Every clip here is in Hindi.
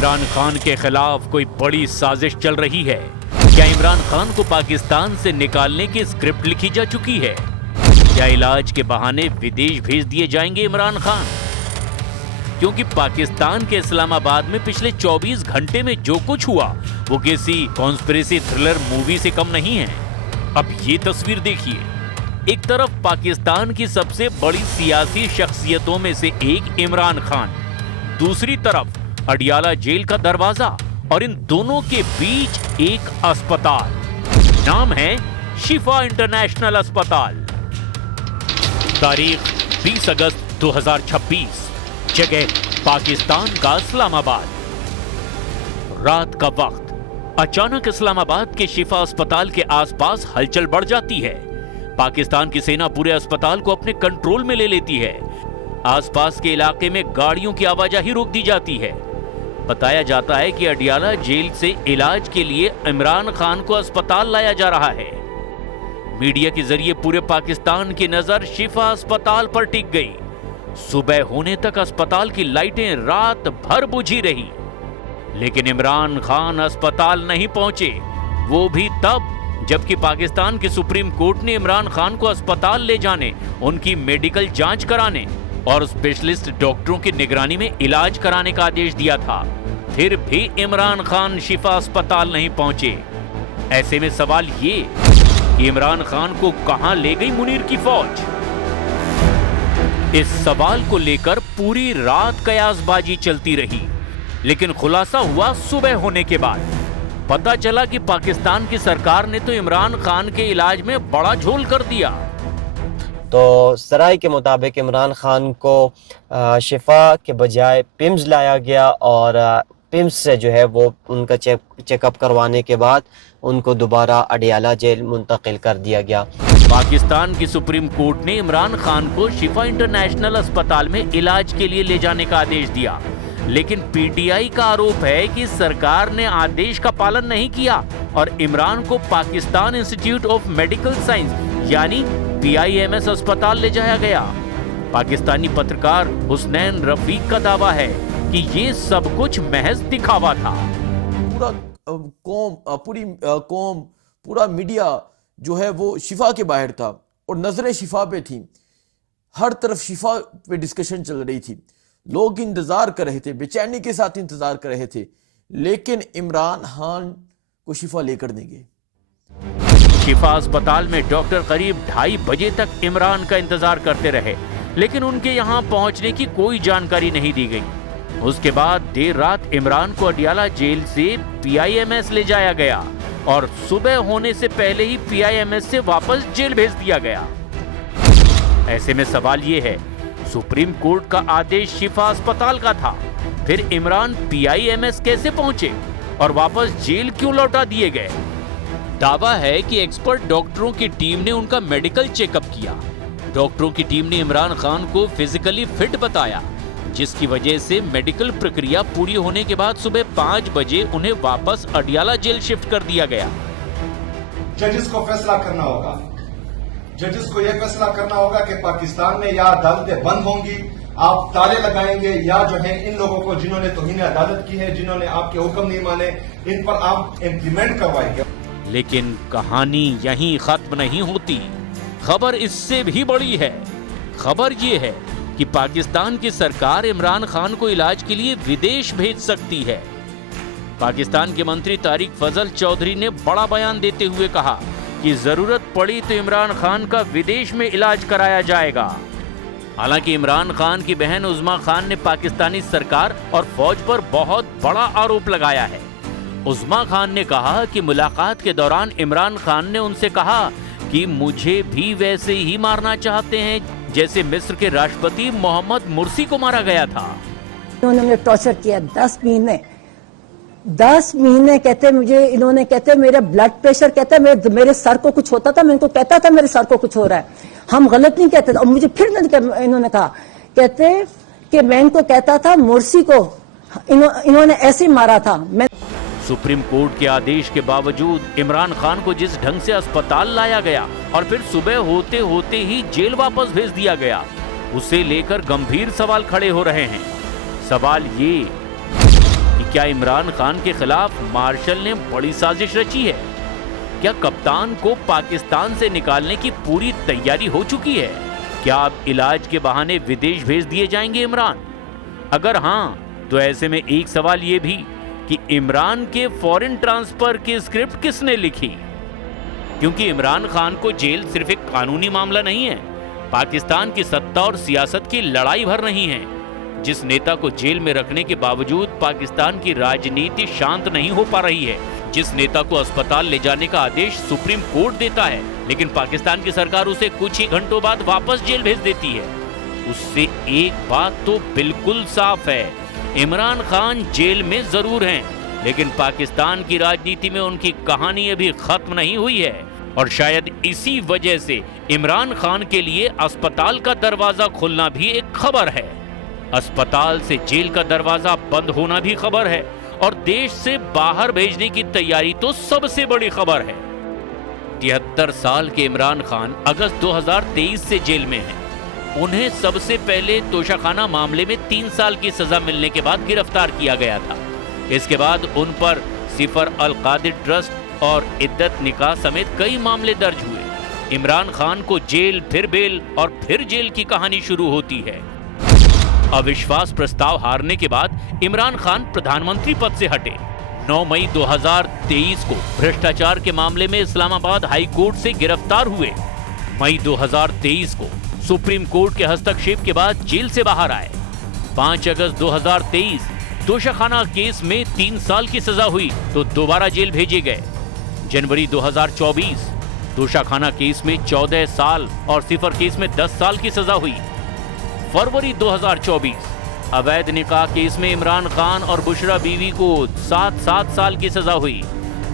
इमरान खान के खिलाफ कोई बड़ी साजिश चल रही है? क्या इमरान खान को पाकिस्तान से निकालने की स्क्रिप्ट लिखी जा चुकी है? क्या इलाज के बहाने विदेश भेज दिए जाएंगे इमरान खान? क्योंकि पाकिस्तान के इस्लामाबाद में पिछले 24 घंटे में जो कुछ हुआ वो किसी कॉन्स्पिरेसी थ्रिलर मूवी से कम नहीं है। अब ये तस्वीर देखिए, एक तरफ पाकिस्तान की सबसे बड़ी सियासी शख्सियतों में से एक इमरान खान, दूसरी तरफ अडियाला जेल का दरवाजा और इन दोनों के बीच एक अस्पताल, नाम है शिफा इंटरनेशनल अस्पताल। तारीख 20 अगस्त 2026, जगह पाकिस्तान का इस्लामाबाद। रात का वक्त, अचानक इस्लामाबाद के शिफा अस्पताल के आसपास हलचल बढ़ जाती है। पाकिस्तान की सेना पूरे अस्पताल को अपने कंट्रोल में ले लेती है। आसपास के इलाके में गाड़ियों की आवाजाही रोक दी जाती है। बताया जाता है कि अडियाला जेल से इलाज के लिए इमरान खान को अस्पताल लाया जा रहा है। मीडिया के जरिए पूरे पाकिस्तान की नजर शिफा अस्पताल पर टिक गई। सुबह होने तक अस्पताल की लाइटें रात भर बुझी रही, लेकिन इमरान खान अस्पताल नहीं पहुंचे, वो भी तब जबकि पाकिस्तान की सुप्रीम कोर्ट ने इमरान खान को अस्पताल ले जाने, उनकी मेडिकल जांच कराने और स्पेशलिस्ट डॉक्टरों की निगरानी में इलाज कराने का आदेश दिया था। फिर भी इमरान खान शिफा अस्पताल नहीं पहुंचे। ऐसे में सवाल ये कि इमरान खान को कहां ले गई मुनीर की फौज? इस सवाल को लेकर पूरी रात कयासबाजी चलती रही, लेकिन खुलासा हुआ सुबह होने के बाद। पता चला कि पाकिस्तान की सरकार ने तो इमरान खान के इलाज में बड़ा झोल कर दिया। तो सराय के मुताबिक इमरान खान को शिफा के बजाय पिम्स लाया गया और पिम्स से जो है वो उनका चेकअप करवाने के बाद उनको दोबारा अडियाला जेल मुंतकिल कर दिया गया। पाकिस्तान की सुप्रीम कोर्ट ने इमरान खान को शिफा इंटरनेशनल अस्पताल में इलाज के लिए ले जाने का आदेश दिया, लेकिन पीटीआई का आरोप है कि सरकार ने आदेश का पालन नहीं किया और इमरान को Pakistan institute of medical science यानी PIMS अस्पताल ले जाया गया। पाकिस्तानी पत्रकार हुसनैन रफीक का दावा है कि ये सब कुछ महज दिखावा था। पूरा मीडिया जो है वो शिफा के बाहर था और नजरें शिफा पे थी। हर तरफ शिफा पे डिस्कशन चल रही थी। लोग इंतजार कर रहे थे, बेचैनी के साथ इंतजार कर रहे थे, लेकिन इमरान खान को शिफा लेकर नहीं गए। शिफा अस्पताल में डॉक्टर करीब 2:30 बजे तक इमरान का इंतजार करते रहे, लेकिन उनके यहां पहुंचने की कोई जानकारी नहीं दी गई। उसके बाद देर रात इमरान को अडियाला जेल से PIMS ले जाया गया और सुबह होने से पहले ही PIMS से वापस जेल भेज दिया गया। ऐसे में सवाल ये है, सुप्रीम कोर्ट का आदेश शिफा अस्पताल का था, फिर इमरान PIMS कैसे पहुंचे और वापस जेल क्यों लौटा दिए गए? दावा है कि एक्सपर्ट डॉक्टरों की टीम ने उनका मेडिकल चेकअप किया। डॉक्टरों की टीम ने इमरान खान को फिजिकली फिट बताया, जिसकी वजह से मेडिकल प्रक्रिया पूरी होने के बाद सुबह 5 बजे उन्हें वापस अडियाला जेल शिफ्ट कर दिया गया। जजेस को फैसला करना होगा। जजेस को यह फैसला करना होगा कि पाकिस्तान में या अदालतें बंद होंगी, आप ताले लगाएंगे, या जो है इन लोगों को जिन्होंने तौहीन अदालत की है, जिन्होंने आपके हुक्म नहीं माने, इन पर आप इम्प्लीमेंट करवाएंगे। लेकिन कहानी यहीं खत्म नहीं होती। खबर इससे भी बड़ी है। खबर ये है कि पाकिस्तान की सरकार इमरान खान को इलाज के लिए विदेश भेज सकती है। पाकिस्तान के मंत्री तारिक फजल चौधरी ने बड़ा बयान देते हुए कहा कि जरूरत पड़ी तो इमरान खान का विदेश में इलाज कराया जाएगा। हालांकि इमरान खान की बहन उज़्मा खान ने पाकिस्तानी सरकार और फौज पर बहुत बड़ा आरोप लगाया है। उज़्मा खान ने कहा कि मुलाकात के दौरान इमरान खान ने उनसे कहा कि मुझे भी वैसे ही मारना चाहते हैं जैसे मिस्र के राष्ट्रपति मोहम्मद मुर्सी को मारा गया था। इन्होंने मुझे टॉर्चर किया 10 महीने कहते मुझे, इन्होंने कहते मेरा ब्लड प्रेशर, कहता मेरे सर को कुछ होता था, मैं इनको कहता था मेरे सर को कुछ हो रहा है, हम गलत नहीं कहते। और मुझे फिर इन्होंने कहा, कहते कि मैं इनको कहता था मुर्सी को इन्होंने ऐसे मारा था। मैं सुप्रीम कोर्ट के आदेश के बावजूद इमरान खान को जिस ढंग से अस्पताल लाया गया और फिर सुबह होते होते ही जेल वापस भेज दिया गया, उसे लेकर गंभीर सवाल खड़े हो रहे हैं। सवाल ये कि क्या इमरान खान के खिलाफ मार्शल ने बड़ी साजिश रची है? क्या कप्तान को पाकिस्तान से निकालने की पूरी तैयारी हो चुकी है? क्या अब इलाज के बहाने विदेश भेज दिए जाएंगे इमरान? अगर हां, तो ऐसे में एक सवाल यह भी कि इमरान के फॉरेन ट्रांसफर की स्क्रिप्ट किसने लिखी? क्योंकि इमरान खान को जेल सिर्फ एक कानूनी मामला नहीं है, पाकिस्तान की सत्ता और सियासत की लड़ाई भर रही है। जिस नेता को जेल में रखने के बावजूद पाकिस्तान की राजनीति शांत नहीं हो पा रही है, जिस नेता को अस्पताल ले जाने का आदेश सुप्रीम कोर्ट देता है, लेकिन पाकिस्तान की सरकार उसे कुछ ही घंटों बाद वापस जेल भेज देती है, उससे एक बात तो बिल्कुल साफ है, इमरान खान जेल में जरूर हैं, लेकिन पाकिस्तान की राजनीति में उनकी कहानी अभी खत्म नहीं हुई है। और शायद इसी वजह से इमरान खान के लिए अस्पताल का दरवाजा खुलना भी एक खबर है, अस्पताल से जेल का दरवाजा बंद होना भी खबर है, और देश से बाहर भेजने की तैयारी तो सबसे बड़ी खबर है। 73 साल के इमरान खान अगस्त 2023 से जेल में हैं। उन्हें सबसे पहले तोशाखाना मामले में 3 साल की सजा मिलने के बाद गिरफ्तार किया गया था। इसके बाद उन पर सिफर अल कादिर ट्रस्ट और इद्दत निकाह समेत कई मामले दर्ज हुए। इमरान खान को जेल, फिर बेल और फिर जेल की कहानी शुरू होती है। अविश्वास प्रस्ताव हारने के बाद इमरान खान प्रधानमंत्री पद से हटे। 9 मई 2023 को भ्रष्टाचार के मामले में इस्लामाबाद हाई कोर्ट से गिरफ्तार हुए। मई 2023 को सुप्रीम कोर्ट के हस्तक्षेप के बाद जेल से बाहर आए। 5 अगस्त 2023 तोशाखाना केस में 3 साल की सजा हुई तो दोबारा जेल भेजे गए। जनवरी 2024 तोशाखाना केस में 14 साल और सिफर केस में 10 साल की सजा हुई। फरवरी 2024 अवैध निकाह केस में इमरान खान और बुशरा बीवी को 7 साल की सजा हुई।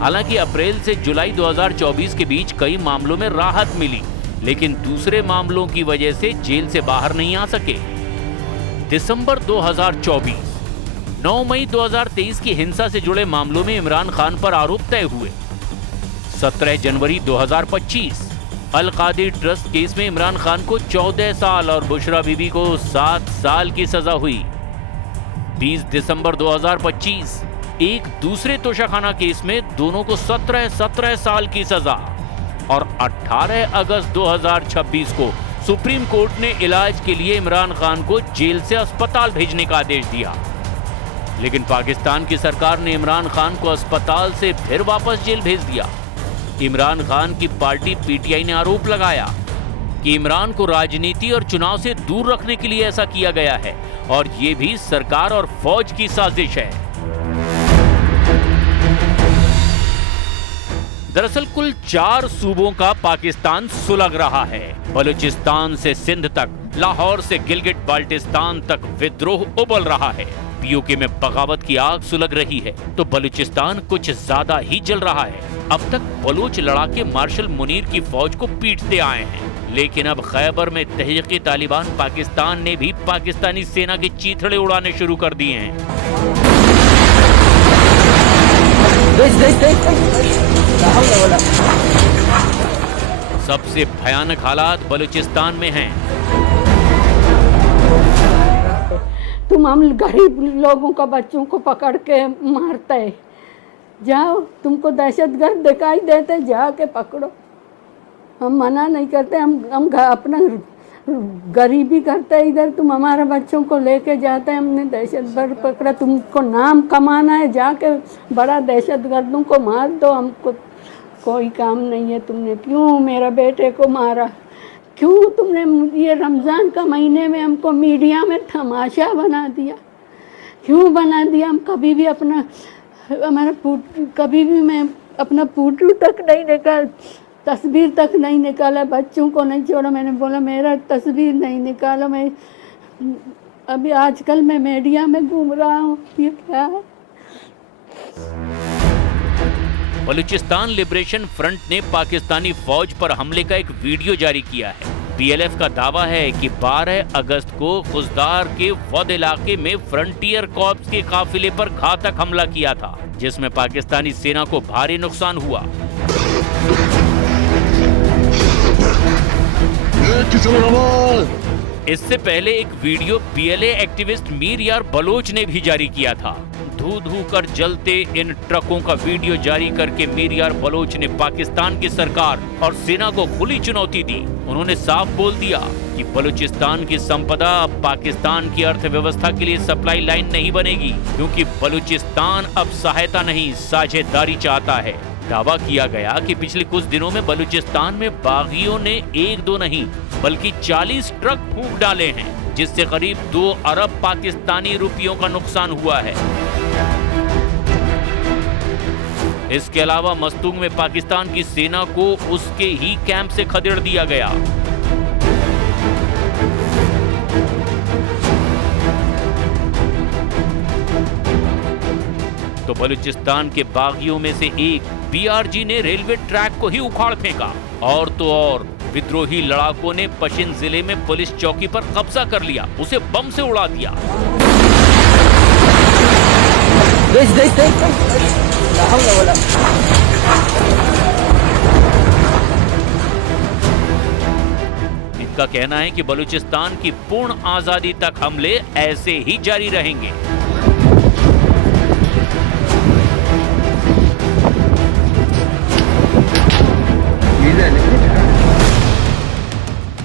हालांकि अप्रैल से जुलाई 2024 के बीच कई मामलों में राहत मिली, लेकिन दूसरे मामलों की वजह से जेल से बाहर नहीं आ सके। दिसंबर 2024 9 मई 2023 की हिंसा से जुड़े मामलों में इमरान खान पर आरोप तय हुए। 17 जनवरी 2025 अल कादिर ट्रस्ट केस में इमरान खान को 14 साल और बुशरा बीबी को 7 साल की सजा हुई। 20 दिसंबर 2025 एक दूसरे तोशाखाना केस में दोनों को 17 साल की सजा। और 18 अगस्त 2026 को सुप्रीम कोर्ट ने इलाज के लिए इमरान खान को जेल से अस्पताल भेजने का आदेश दिया, लेकिन पाकिस्तान की सरकार ने इमरान खान को अस्पताल से फिर वापस जेल भेज दिया। इमरान खान की पार्टी पीटीआई ने आरोप लगाया कि इमरान को राजनीति और चुनाव से दूर रखने के लिए ऐसा किया गया है और ये भी सरकार और फौज की साजिश है। दरअसल कुल 4 सूबों का पाकिस्तान सुलग रहा है। बलूचिस्तान से सिंध तक, लाहौर से गिलगिट बाल्टिस्तान तक विद्रोह उबल रहा है। पीओके में बगावत की आग सुलग रही है तो बलूचिस्तान कुछ ज्यादा ही जल रहा है। अब तक बलूच लड़ाके मार्शल मुनीर की फौज को पीटते आए हैं, लेकिन अब खैबर में तहरीक तालिबान पाकिस्तान ने भी पाकिस्तानी सेना के चीथड़े उड़ाने शुरू कर दिए हैं। सबसे भयानक हालात बलूचिस्तान में हैं। तुम हम गरीब लोगों का बच्चों को पकड़ के मारते, जाओ, तुमको दहशतगर्द दिखाई देते जाके पकड़ो। हम मना नहीं करते, हम अपना गरीबी करते इधर, तुम हमारे बच्चों को लेके जाते, हमने दहशतगर्द पकड़ा, तुमको नाम कमाना है, जाके बड़ा दहशतगर्दों को मार दो, हमको कोई काम नहीं है। तुमने क्यों मेरा बेटे को मारा, क्यों तुमने ये रमज़ान का महीने में हमको मीडिया में तमाशा बना दिया, क्यों बना दिया? हम कभी भी कभी भी मैं अपना फोटो तक नहीं निकाल, तस्वीर तक नहीं निकाला, बच्चों को नहीं छोड़ा। मैंने बोला मेरा तस्वीर नहीं निकाला। मैं अभी आजकल मैं मीडिया में घूम रहा हूँ, ये क्या है? बलूचिस्तान लिबरेशन फ्रंट ने पाकिस्तानी फौज पर हमले का एक वीडियो जारी किया है। बीएलएफ का दावा है कि 12 अगस्त को खुजदार के वद इलाके में फ्रंटियर कॉर्प्स के काफिले पर घातक हमला किया था, जिसमें पाकिस्तानी सेना को भारी नुकसान हुआ। इससे पहले एक वीडियो पीएलए एक्टिविस्ट मीर यार बलोच ने भी जारी किया था। धू धू कर जलते इन ट्रकों का वीडियो जारी करके मीर यार बलोच ने पाकिस्तान की सरकार और सेना को खुली चुनौती दी। उन्होंने साफ बोल दिया कि बलूचिस्तान की संपदा अब पाकिस्तान की अर्थव्यवस्था के लिए सप्लाई लाइन नहीं बनेगी, क्योंकि बलूचिस्तान अब सहायता नहीं साझेदारी चाहता है। दावा किया गया कि पिछले कुछ दिनों में बलूचिस्तान में बागियों ने 1-2 नहीं बल्कि 40 ट्रक फूंक डाले हैं, जिससे करीब 2 अरब पाकिस्तानी रुपयों का नुकसान हुआ है। इसके अलावा मस्तूंग में पाकिस्तान की सेना को उसके ही कैंप से खदेड़ दिया गया। तो बलूचिस्तान के बागियों में से एक बीआरजी ने रेलवे ट्रैक को ही उखाड़ फेंका और तो और विद्रोही लड़ाकों ने पशिन जिले में पुलिस चौकी पर कब्जा कर लिया, उसे बम से उड़ा दिया। इनका कहना है कि बलूचिस्तान की पूर्ण आजादी तक हमले ऐसे ही जारी रहेंगे।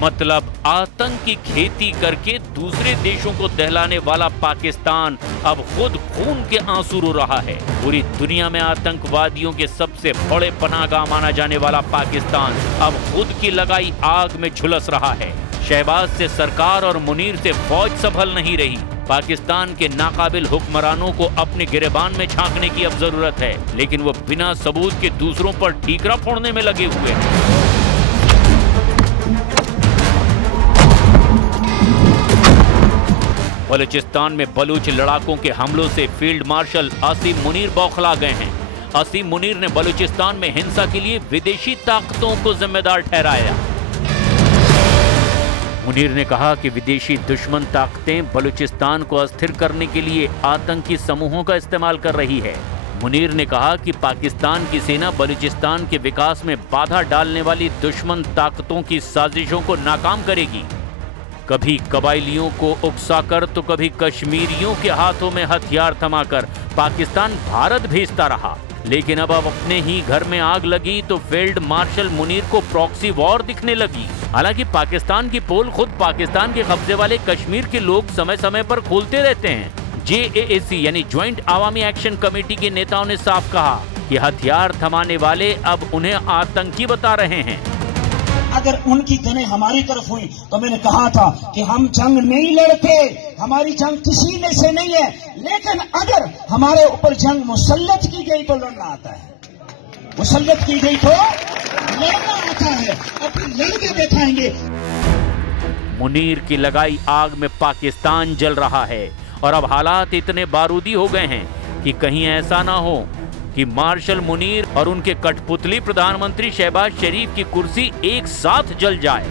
मतलब आतंक की खेती करके दूसरे देशों को दहलाने वाला पाकिस्तान अब खुद खून के आंसू रो रहा है। पूरी दुनिया में आतंकवादियों के सबसे बड़े पनाहगाह माना जाने वाला पाकिस्तान अब खुद की लगाई आग में झुलस रहा है। शहबाज से सरकार और मुनीर से फौज संभल नहीं रही। पाकिस्तान के नाकाबिल हुक्मरानों को अपने गिरेबान में झांकने की अब जरूरत है, लेकिन वो बिना सबूत के दूसरों पर ठीकरा फोड़ने में लगे हुए हैं। बलूचिस्तान में बलूच लड़ाकों के हमलों से फील्ड मार्शल असीम मुनीर बौखला गए हैं। असीम मुनीर ने बलूचिस्तान में हिंसा के लिए विदेशी ताकतों को जिम्मेदार ठहराया। मुनीर ने कहा कि विदेशी दुश्मन ताकतें बलूचिस्तान को अस्थिर करने के लिए आतंकी समूहों का इस्तेमाल कर रही है। मुनीर ने कहा कि पाकिस्तान की सेना बलूचिस्तान के विकास में बाधा डालने वाली दुश्मन ताकतों की साजिशों को नाकाम करेगी। कभी कबाइलियों को उकसाकर तो कभी कश्मीरियों के हाथों में हथियार थमाकर पाकिस्तान भारत भेजता रहा, लेकिन अब अपने ही घर में आग लगी तो फील्ड मार्शल मुनीर को प्रॉक्सी वॉर दिखने लगी। हालांकि पाकिस्तान की पोल खुद पाकिस्तान के कब्जे वाले कश्मीर के लोग समय समय पर खोलते रहते हैं। JAAC यानी ज्वाइंट आवामी एक्शन कमेटी के नेताओं ने साफ कहा कि हथियार थमाने वाले अब उन्हें आतंकी बता रहे हैं। अगर उनकी गनें हमारी तरफ हुई तो मैंने कहा था कि हम जंग नहीं लड़ते, हमारी जंग किसी में से नहीं है, लेकिन अगर हमारे ऊपर जंग मुसल्लत की गई तो लड़ना आता है, मुसल्लत की गई तो लड़ना आता है, अब लड़के दिखाएंगे। मुनीर की लगाई आग में पाकिस्तान जल रहा है और अब हालात इतने बारूदी हो गए हैं कि कहीं ऐसा ना हो कि मार्शल मुनीर और उनके कठपुतली प्रधानमंत्री शहबाज शरीफ की कुर्सी एक साथ जल जाए।